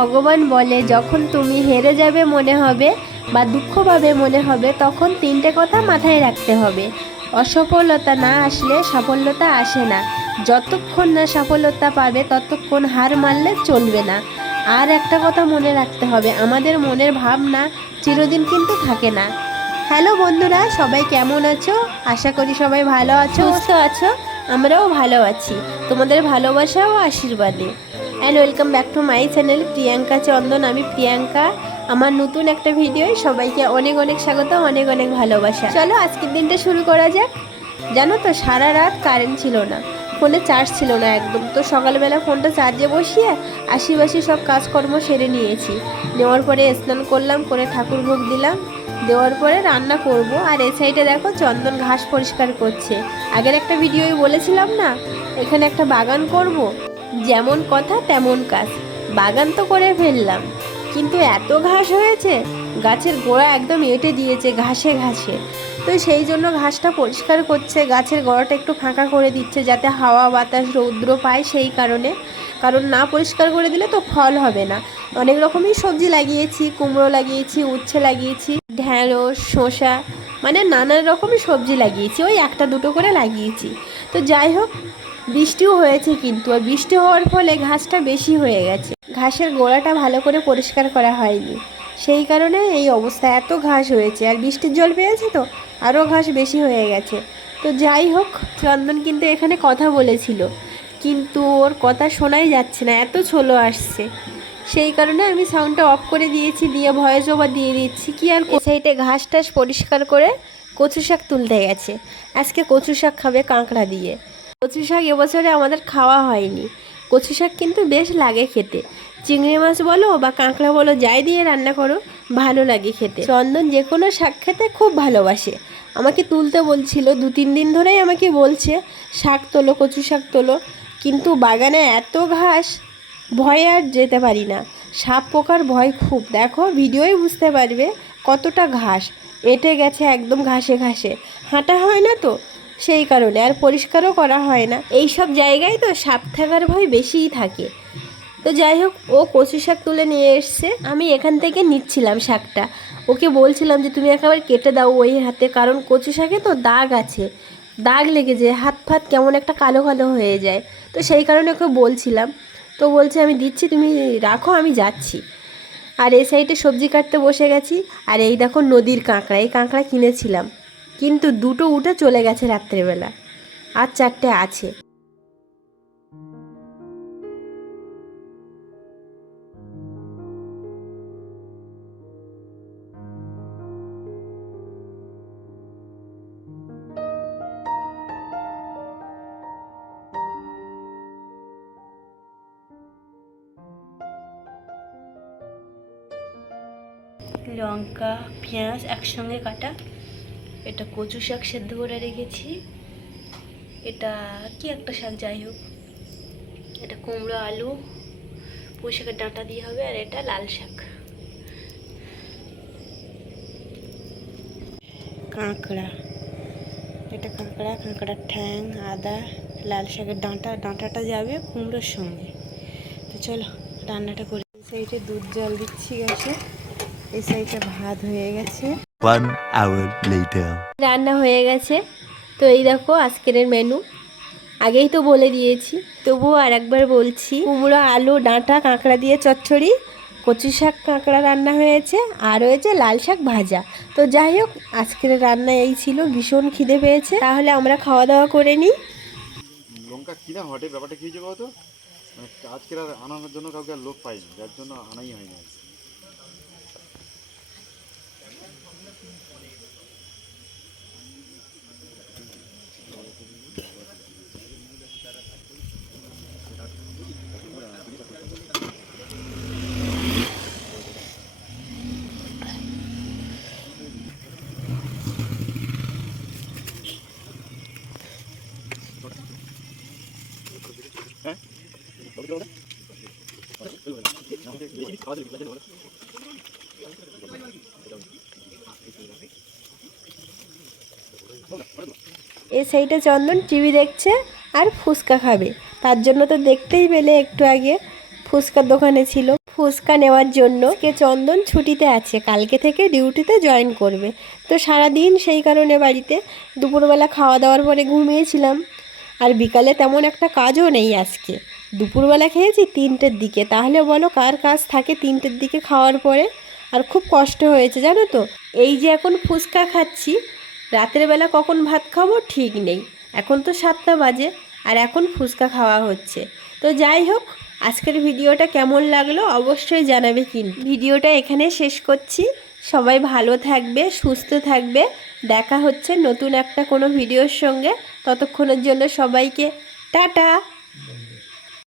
ভগবান বলে যখন তুমি হেরে যাবে মনে হবে বা দুঃখ পাবে মনে হবে, তখন তিনটে কথা মাথায় রাখতে হবে। অসফলতা না আসলে সাফল্যতা আসে না। যতক্ষণ না সফলতা পাবে ততক্ষণ হার মানলে চলবে না। আর একটা কথা মনে রাখতে হবে, আমাদের মনের ভাবনা চিরদিন কিন্তু থাকে না। হ্যালো বন্ধুরা, সবাই কেমন আছো? আশা করি সবাই ভালো আছো, সুস্থ আছো। আমরাও ভালো আছি তোমাদের ভালোবাসা ও আশীর্বাদে। And welcome back to my channel Priyanka Chandan. আমি প্রিয়াঙ্কা। আমার নতুন একটা ভিডিওয় সবাইকে অনেক অনেক স্বাগত, অনেক অনেক ভালোবাসা। চলো আজকের দিনটা শুরু করা যাক। জানো তো, সারা রাত কারেন্ট ছিল না, ফোনে চার্জ ছিল না একদম। তো সকালবেলা ফোনটা চার্জে বসিয়ে আশিবাসি সব কাজকর্ম সেরে নিয়েছি। নেওয়ার পরে স্নান করলাম, করে ঠাকুর ভোগ দিলাম, দেওয়ার পরে রান্না করব। আর এই সাইডে দেখো চন্দন ঘাস পরিষ্কার করছে। আগের একটা ভিডিওয় বলেছিলাম না, এখানে একটা বাগান করব। যেমন কথা তেমন কাজ, বাগান তো করে ফেললাম, কিন্তু এত ঘাস হয়েছে, গাছের গোড়া একদম এঁটে দিয়েছে ঘাসে ঘাসে। তো সেই জন্য ঘাসটা পরিষ্কার করছে, গাছের গোড়াটা একটু ফাঁকা করে দিচ্ছে যাতে হাওয়া বাতাস রৌদ্র পায়, সেই কারণে। কারণ না পরিষ্কার করে দিলে তো ফল হবে না। অনেক রকমই সবজি লাগিয়েছি, কুমড়ো লাগিয়েছি, উচ্ছে লাগিয়েছি, ঢ্যাঁড়স, শসা, মানে নানান রকমের সবজি লাগিয়েছি, ওই একটা দুটো করে লাগিয়েছি। তো যাই হোক, বৃষ্টিও হয়েছে কিন্তু, আর বৃষ্টি হওয়ার ফলে ঘাসটা বেশি হয়ে গেছে। ঘাসের গোড়াটা ভালো করে পরিষ্কার করা হয়নি, সেই কারণে এই অবস্থা। এত ঘাস হয়েছে, আর বৃষ্টির জল পেয়েছে তো আরও ঘাস বেশি হয়ে গেছে। তো যাই হোক, চন্দন কিন্তু এখানে কথা বলেছিল, কিন্তু ওর কথা শোনাই যাচ্ছে না, এত ছোলো আসছে। সেই কারণে আমি সাউন্ডটা অফ করে দিয়েছি, দিয়ে ভয়েস ওভার দিয়ে দিচ্ছি। কি আর সাইডে ঘাস টাস পরিষ্কার করে কচু শাক তুলতে গেছে। আজকে কচু শাক খাবে কাঁকড়া দিয়ে। কচু শাক এবছরে আমাদের খাওয়া হয়নি। কচু শাক কিন্তু বেশ লাগে খেতে। চিংড়ি মাছ বলো বা কাঁকড়া বলো, যাই দিয়ে রান্না করো ভালো লাগে খেতে। চন্দন যে কোনো শাক খেতে খুব ভালোবাসে। আমাকে তুলতে বলছিল, 2-3 দিন ধরেই আমাকে বলছে শাক তোলো, কচু শাক তোলো। কিন্তু বাগানে এত ঘাস, ভয়ে আর যেতে পারি না। সাপ পোকার ভয় খুব। দেখো ভিডিওই বুঝতে পারবে কতটা ঘাস এঁটে গেছে একদম ঘাসে ঘাসে। হাঁটা হয় না তো, সেই কারণে আর পরিষ্কারও করা হয় না। এই সব জায়গায় তো সাপ থাকার ভয় বেশিই থাকে। তো যাই হোক, ও কচু শাক তুলে নিয়ে এসছে, আমি এখান থেকে নিচ্ছিলাম শাকটা। ওকে বলছিলাম যে তুমি একেবারে কেটে দাও ওই হাতে, কারণ কচু শাকে তো দাগ আছে, দাগ লেগে যায়, হাত ফাত কেমন একটা কালো কালো হয়ে যায়। তো সেই কারণে ওকে বলছিলাম। তো বলছে আমি দিচ্ছি, তুমি রাখো, আমি যাচ্ছি। আর এই সাইডে সবজি কাটতে বসে গেছি। আর এই দেখো নদীর কাঁকড়া, এই কাঁকড়া কিনেছিলাম, কিন্তু 2টো উঠে চলে গেছে রাত্রেবেলা, আর 4টে আছে। লঙ্কা পেঁয়াজ একসঙ্গে কাটা। এটা কচু শাক সেদ্ধ করে রেখেছি। এটা কি একটা শাক, যাই হোক, এটা কুমড়ো আলু পুঁই শাকের ডাঁটা দিয়ে হবে। আর এটা লাল শাক। কাঁকড়া, এটা কাঁকড়া, কাঁকড়ার ঠ্যাং, আদা, লাল শাকের ডাঁটা, ডাঁটাটা যাবে কুমড়োর সঙ্গে। তো চলো রান্নাটা করি। এই সাইডে দুধ জল দিচ্ছি গ্যাসে, এই সাইডে ভাত হয়ে গেছে। 1 hour later. রান্না হয়ে গেছে। তো এই দেখো আজকের মেনু, আগেই তো বলে দিয়েছি, তবুও আর একবার বলছি। কুমড়ো আলু ডাঁটা কাঁকড়া দিয়ে চচ্চড়ি, কচু শাক কাঁকড়া রান্না হয়েছে, আর হয়েছে লাল শাক ভাজা। তো যাই হোক, আজকের রান্না এই ছিল। ভীষণ খিদে পেয়েছে, তাহলে আমরা খাওয়া দাওয়া করে নিই। লঙ্কা কিনা হটে ব্যাপারটা কি হয়েছে বলতো, মানে আজকের আর আনানোর জন্য কাউকে আর লোক পাইনি, যার জন্য আনাই হয়নি। এই সাইডে চন্দন টিভি দেখছে আর ফুচকা খাবে, তার জন্য তো দেখতেই পেলে একটু আগে ফুচকার দোকানে ছিল। ফুচকা নেওয়ার জন্য। কে চন্দন ছুটিতে আছে, কালকে থেকে ডিউটিতে জয়েন করবে, তো সারাদিন সেই কারণে বাড়িতে দুপুরবেলা খাওয়া দাওয়ার পরে ঘুমিয়েছিলাম। আর বিকালে তেমন একটা কাজও নেই আজকে। দুপুরবেলা খেয়েছি 3টের দিকে, তাহলে বলো কার কাজ থাকে 3টের দিকে খাওয়ার পরে। আর খুব কষ্ট হয়েছে জানো তো। এই যে এখন ফুচকা খাচ্ছি, রাতের বেলা কখন ভাত খাবো ঠিক নেই। এখন তো 7টা বাজে আর এখন ফুচকা খাওয়া হচ্ছে। তো যাই হোক, আজকের ভিডিওটা কেমন লাগলো অবশ্যই জানাবে। কিন্তু ভিডিওটা এখানে শেষ করছি। সবাই ভালো থাকবে, সুস্থ থাকবে। দেখা হচ্ছে নতুন একটা কোনো ভিডিওর সঙ্গে। ততক্ষণের জন্য সবাইকে টাটা।